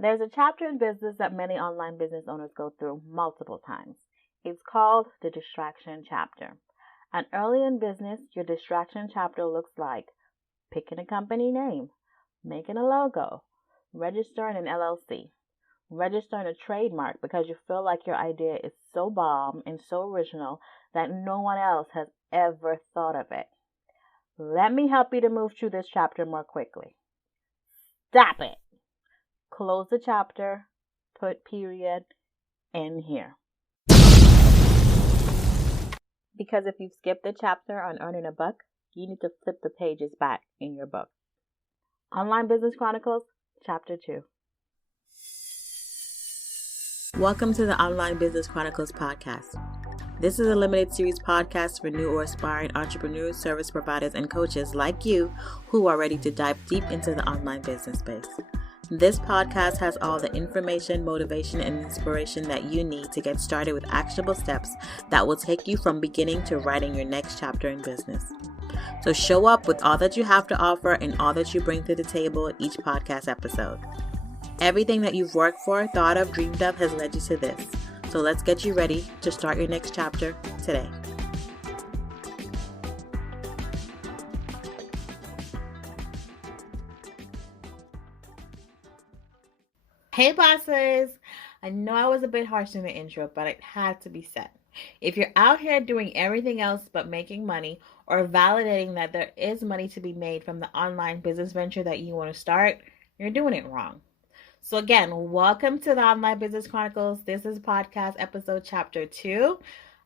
There's a chapter in business that many online business owners go through multiple times. It's called the distraction chapter. And early in business, your distraction chapter looks like picking a company name, making a logo, registering an LLC, registering a trademark because you feel like your idea is so bomb and so original that no one else has ever thought of it. Let me help you to move through this chapter more quickly. Stop it. Close the chapter, put period in here. Because if you've skipped the chapter on earning a buck, you need to flip the pages back in your book. Online Business Chronicles, Chapter 2. Welcome to the Online Business Chronicles podcast. This is a limited series podcast for new or aspiring entrepreneurs, service providers, and coaches like you who are ready to dive deep into the online business space. This podcast has all the information, motivation, and inspiration that you need to get started with actionable steps that will take you from beginning to writing your next chapter in business. So show up with all that you have to offer and all that you bring to the table at each podcast episode. Everything that you've worked for, thought of, dreamed of has led you to this. So let's get you ready to start your next chapter today. Hey bosses! I know I was a bit harsh in the intro, but it had to be said. If you're out here doing everything else but making money or validating that there is money to be made from the online business venture that you want to start, you're doing it wrong. So again, welcome to the Online Business Chronicles. This is podcast episode chapter 2.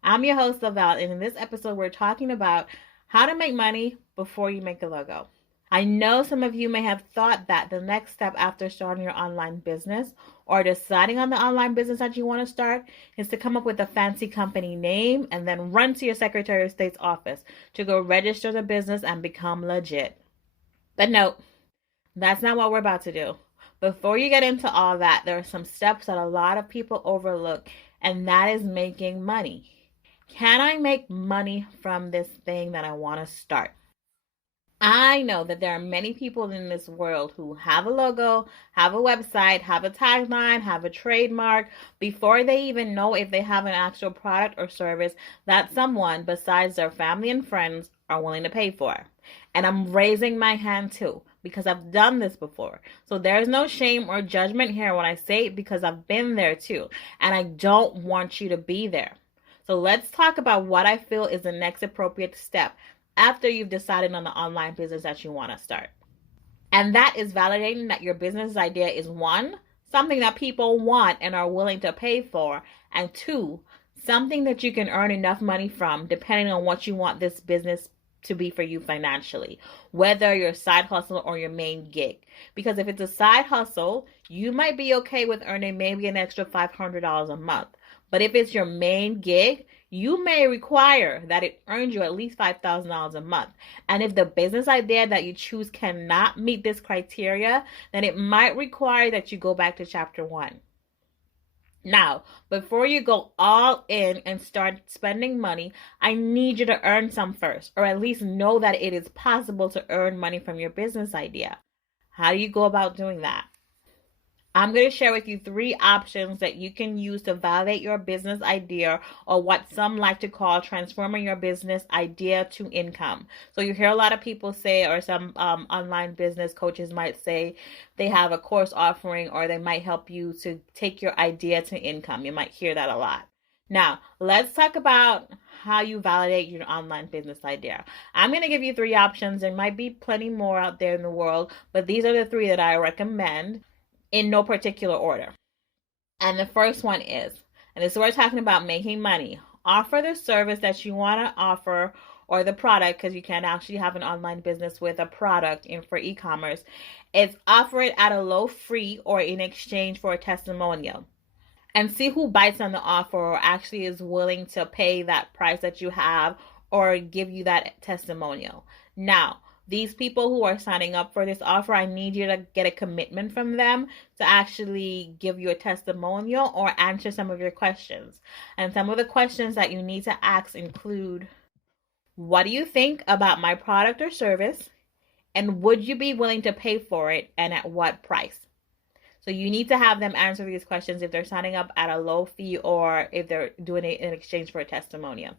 I'm your host, Lavelle, and in this episode, we're talking about how to make money before you make a logo. I know some of you may have thought that the next step after starting your online business or deciding on the online business that you want to start is to come up with a fancy company name and then run to your Secretary of State's office to go register the business and become legit. But no, that's not what we're about to do. Before you get into all that, there are some steps that a lot of people overlook, and that is making money. Can I make money from this thing that I want to start? I know that there are many people in this world who have a logo, have a website, have a tagline, have a trademark, before they even know if they have an actual product or service that someone besides their family and friends are willing to pay for. And I'm raising my hand too, because I've done this before. So there's no shame or judgment here when I say it, because I've been there too. And I don't want you to be there. So let's talk about what I feel is the next appropriate step after you've decided on the online business that you want to start. And that is validating that your business idea is 1, something that people want and are willing to pay for, and 2, something that you can earn enough money from depending on what you want this business to be for you financially, whether your side hustle or your main gig. Because if it's a side hustle, you might be okay with earning maybe an extra $500 a month. But if it's your main gig, you may require that it earns you at least $5,000 a month. And if the business idea that you choose cannot meet this criteria, then it might require that you go back to chapter 1. Now, before you go all in and start spending money, I need you to earn some first, or at least know that it is possible to earn money from your business idea. How do you go about doing that? I'm going to share with you 3 options that you can use to validate your business idea, or what some like to call transforming your business idea to income. So you hear a lot of people say, or some online business coaches might say they have a course offering, or they might help you to take your idea to income. You might hear that a lot. Now, let's talk about how you validate your online business idea. I'm going to give you 3 options. There might be plenty more out there in the world, but these are the 3 that I recommend, in no particular order. And the first one is, and this is where we're talking about making money, offer the service that you want to offer, or the product, because you can actually have an online business with a product for e-commerce. It's offer it at a low fee or in exchange for a testimonial. And see who bites on the offer or actually is willing to pay that price that you have or give you that testimonial. Now, these people who are signing up for this offer, I need you to get a commitment from them to actually give you a testimonial or answer some of your questions. And some of the questions that you need to ask include, what do you think about my product or service? And would you be willing to pay for it, and at what price? So you need to have them answer these questions if they're signing up at a low fee or if they're doing it in exchange for a testimonial.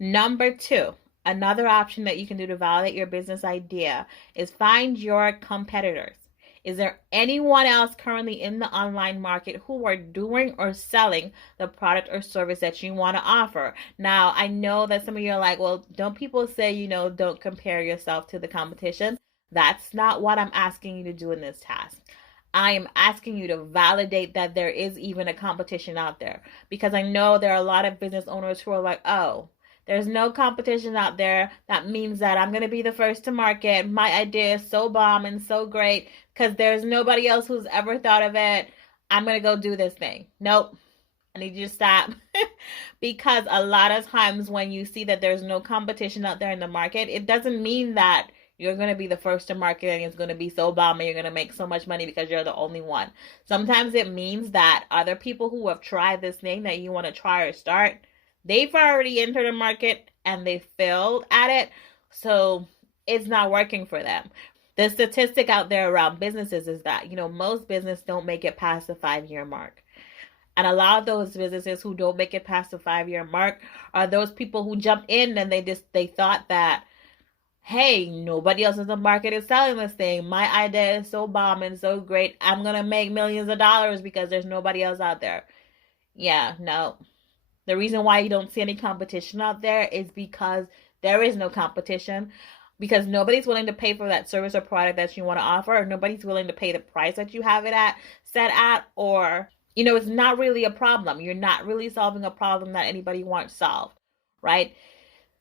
Number 2, another option that you can do to validate your business idea is find your competitors. Is there anyone else currently in the online market who are doing or selling the product or service that you want to offer? Now, I know that some of you are like, well, don't people say, don't compare yourself to the competition? That's not what I'm asking you to do in this task. I am asking you to validate that there is even a competition out there, because I know there are a lot of business owners who are like, oh, there's no competition out there. That means that I'm going to be the first to market. My idea is so bomb and so great because there's nobody else who's ever thought of it. I'm going to go do this thing. Nope. I need you to stop. Because a lot of times when you see that there's no competition out there in the market, it doesn't mean that you're going to be the first to market and it's going to be so bomb and you're going to make so much money because you're the only one. Sometimes it means that other people who have tried this thing that you want to try or start, they've already entered the market and they failed at it, so it's not working for them. The statistic out there around businesses is that, most businesses don't make it past the 5-year mark. And a lot of those businesses who don't make it past the 5-year mark are those people who jump in and they thought that, hey, nobody else in the market is selling this thing. My idea is so bomb and so great. I'm going to make millions of dollars because there's nobody else out there. Yeah, no. The reason why you don't see any competition out there is because there is no competition, because nobody's willing to pay for that service or product that you want to offer, or nobody's willing to pay the price that you have it set at, or, it's not really a problem. You're not really solving a problem that anybody wants solved, right?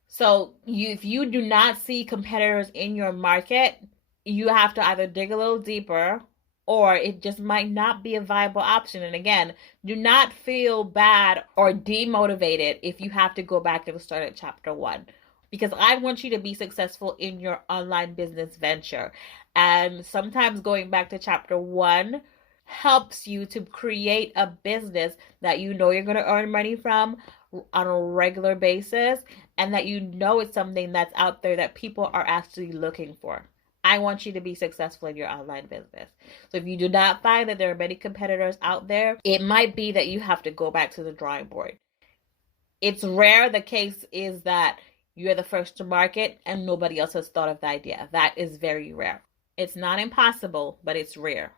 So if you do not see competitors in your market, you have to either dig a little deeper, or it just might not be a viable option. And again, do not feel bad or demotivated if you have to go back and start at chapter 1, because I want you to be successful in your online business venture. And sometimes going back to chapter 1 helps you to create a business that you're going to earn money from on a regular basis, and that it's something that's out there that people are actually looking for. I want you to be successful in your online business. So if you do not find that there are many competitors out there, it might be that you have to go back to the drawing board. It's rare. The case is that you're the first to market and nobody else has thought of the idea. That is very rare. It's not impossible, but it's rare.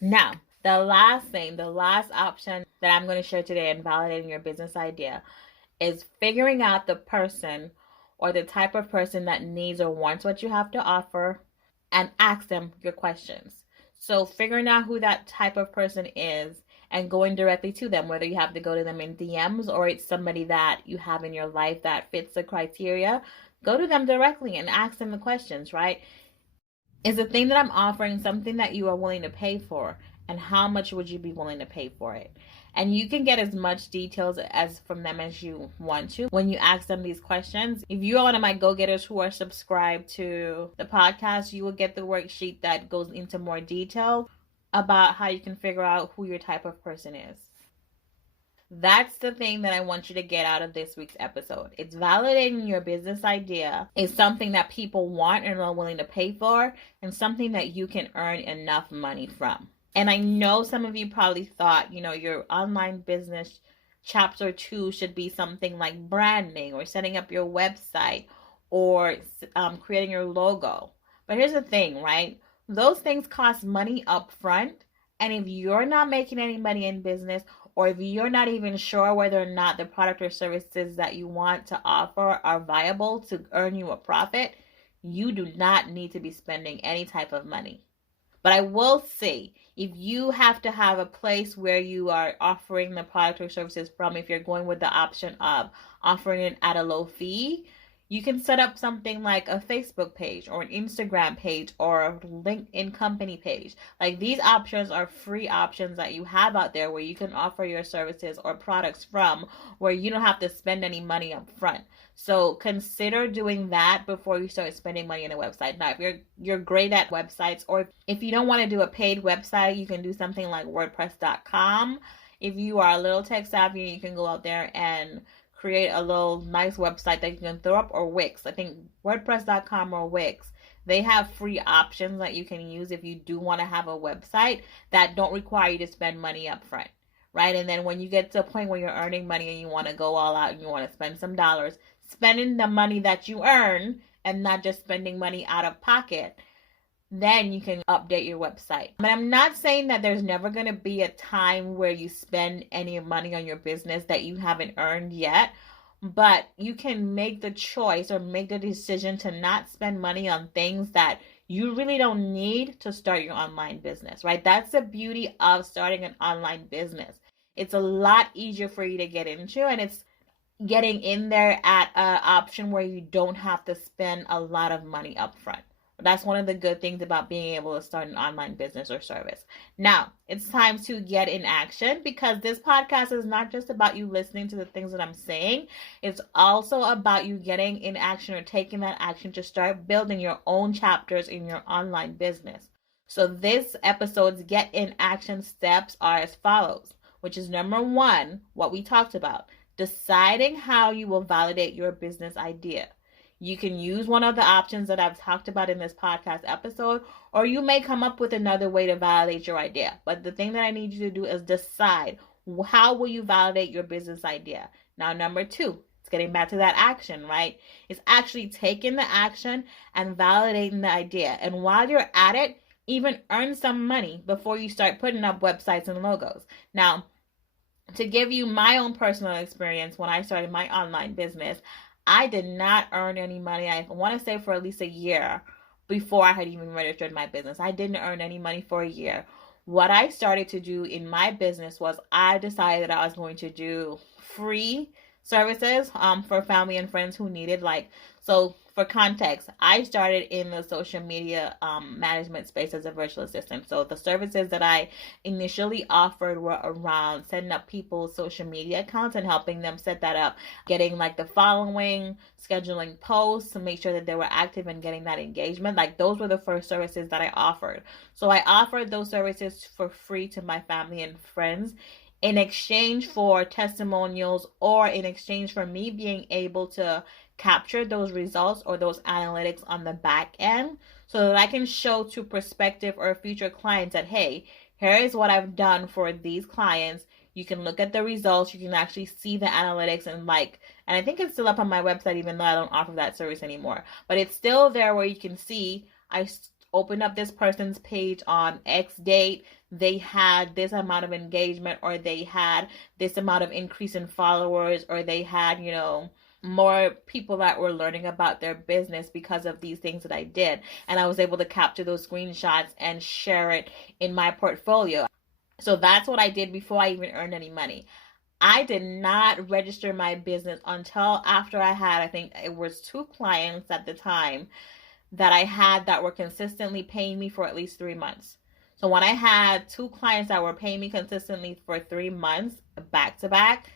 Now, the last option that I'm going to share today in validating your business idea is figuring out the person or the type of person that needs or wants what you have to offer, and ask them your questions. So figuring out who that type of person is and going directly to them, whether you have to go to them in DMs or it's somebody that you have in your life that fits the criteria, go to them directly and ask them the questions, right? Is the thing that I'm offering something that you are willing to pay for? And how much would you be willing to pay for it? And you can get as much details from them as you want to when you ask them these questions. If you're one of my go-getters who are subscribed to the podcast, you will get the worksheet that goes into more detail about how you can figure out who your type of person is. That's the thing that I want you to get out of this week's episode. It's validating your business idea is something that people want and are willing to pay for, and something that you can earn enough money from. And I know some of you probably thought, your online business chapter 2 should be something like branding or setting up your website or creating your logo. But here's the thing, right? Those things cost money up front. And if you're not making any money in business, or if you're not even sure whether or not the product or services that you want to offer are viable to earn you a profit, you do not need to be spending any type of money. But I will say, if you have to have a place where you are offering the product or services from, if you're going with the option of offering it at a low fee, you can set up something like a Facebook page or an Instagram page or a LinkedIn company page. Like, these options are free options that you have out there where you can offer your services or products from, where you don't have to spend any money up front. So consider doing that before you start spending money on a website. Now, if you're great at websites, or if you don't want to do a paid website, you can do something like WordPress.com. If you are a little tech savvy, you can go out there and create a little nice website that you can throw up, or Wix. I think WordPress.com or Wix, They have free options that you can use if you do want to have a website that don't require you to spend money up front, right? And then when you get to a point where you're earning money and you want to go all out and you want to spend some dollars, spending the money that you earn and not just spending money out of pocket, then you can update your website. And I'm not saying that there's never going to be a time where you spend any money on your business that you haven't earned yet, but you can make the choice or make the decision to not spend money on things that you really don't need to start your online business, right? That's the beauty of starting an online business. It's a lot easier for you to get into, and it's getting in there at an option where you don't have to spend a lot of money up front. That's one of the good things about being able to start an online business or service. Now, it's time to get in action, because this podcast is not just about you listening to the things that I'm saying. It's also about you getting in action or taking that action to start building your own chapters in your online business. So this episode's get in action steps are as follows, which is number 1, what we talked about, deciding how you will validate your business idea. You can use one of the options that I've talked about in this podcast episode, or you may come up with another way to validate your idea. But the thing that I need you to do is decide, how will you validate your business idea? Now, number 2, it's getting back to that action, right? It's actually taking the action and validating the idea. And while you're at it, even earn some money before you start putting up websites and logos. Now, to give you my own personal experience, when I started my online business, I did not earn any money. I want to say for at least a year before I had even registered my business. I didn't earn any money for a year. What I started to do in my business was I decided that I was going to do free services for family and friends who needed, so for context, I started in the social media management space as a virtual assistant. So the services that I initially offered were around setting up people's social media accounts and helping them set that up, getting the following, scheduling posts to make sure that they were active and getting that engagement. Those were the first services that I offered. So I offered those services for free to my family and friends in exchange for testimonials, or in exchange for me being able to capture those results or those analytics on the back end, so that I can show to prospective or future clients that, hey, here is what I've done for these clients. You can look at the results. You can actually see the analytics, and I think it's still up on my website, even though I don't offer that service anymore. But it's still there where you can see, I opened up this person's page on X date. They had this amount of engagement, or they had this amount of increase in followers, or they had, more people that were learning about their business because of these things that I did. And I was able to capture those screenshots and share it in my portfolio. So that's what I did before I even earned any money. I did not register my business until after I had, I think it was 2 clients at the time that I had that were consistently paying me for at least 3 months. So when I had 2 clients that were paying me consistently for 3 months back to back,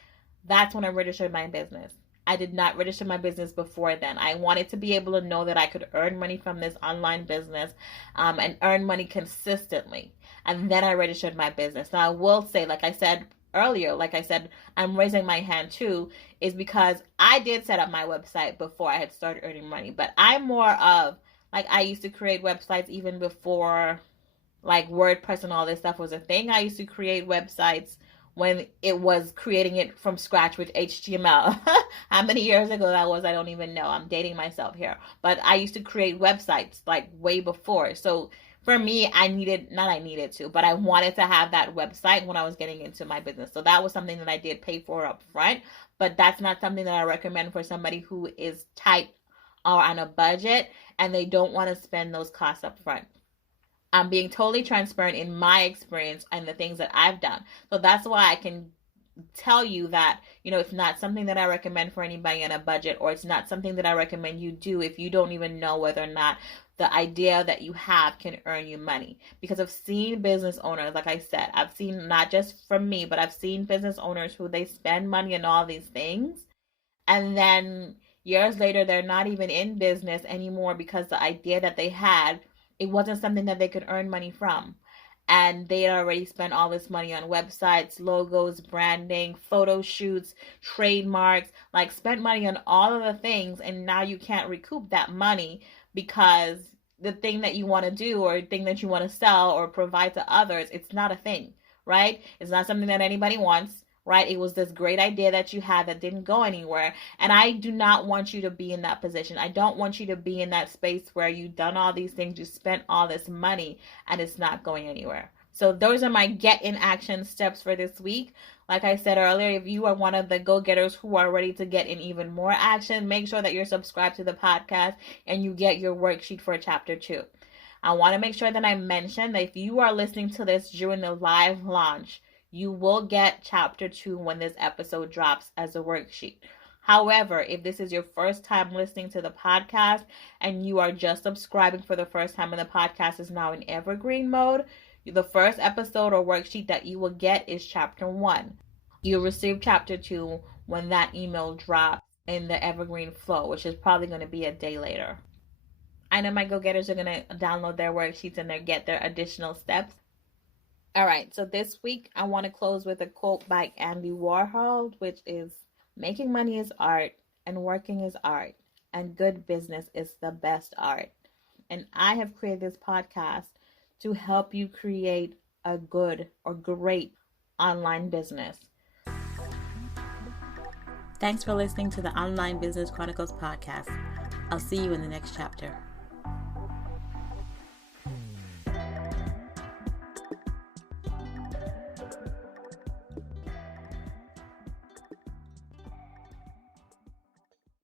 that's when I registered my business. I did not register my business before then. I wanted to be able to know that I could earn money from this online business and earn money consistently. And then I registered my business. Now, I will say, like I said earlier, I'm raising my hand too, is because I did set up my website before I had started earning money. But I'm more of, I used to create websites even before, WordPress and all this stuff was a thing. I used to create websites when it was creating it from scratch with HTML. How many years ago that was, I don't even know. I'm dating myself here. But I used to create websites way before. So for me, I wanted to have that website when I was getting into my business. So that was something that I did pay for up front. But that's not something that I recommend for somebody who is tight or on a budget and they don't want to spend those costs up front. I'm being totally transparent in my experience and the things that I've done. So that's why I can tell you that, it's not something that I recommend for anybody on a budget, or it's not something that I recommend you do if you don't even know whether or not the idea that you have can earn you money. Because I've seen business owners, like I said, I've seen, not just from me, but I've seen business owners who they spend money on all these things, and then years later, they're not even in business anymore because the idea that they had, it wasn't something that they could earn money from. And they had already spent all this money on websites, logos, branding, photo shoots, trademarks, spent money on all of the things. And now you can't recoup that money because the thing that you want to do or thing that you want to sell or provide to others, it's not a thing, right? It's not something that anybody wants, right? It was this great idea that you had that didn't go anywhere. And I do not want you to be in that position. I don't want you to be in that space where you've done all these things, you spent all this money, and it's not going anywhere. So those are my get in action steps for this week. Like I said earlier, if you are one of the go-getters who are ready to get in even more action, make sure that you're subscribed to the podcast and you get your worksheet for chapter 2. I want to make sure that I mention that if you are listening to this during the live launch, you will get chapter 2 when this episode drops as a worksheet. However, if this is your first time listening to the podcast and you are just subscribing for the first time and the podcast is now in evergreen mode, the first episode or worksheet that you will get is chapter 1. You'll receive chapter 2 when that email drops in the evergreen flow, which is probably going to be a day later. I know my go-getters are going to download their worksheets and get their additional steps. All right, so this week I want to close with a quote by Andy Warhol, which is, "Making money is art, and working is art, and good business is the best art." And I have created this podcast to help you create a good or great online business. Thanks for listening to the Online Business Chronicles podcast. I'll see you in the next chapter.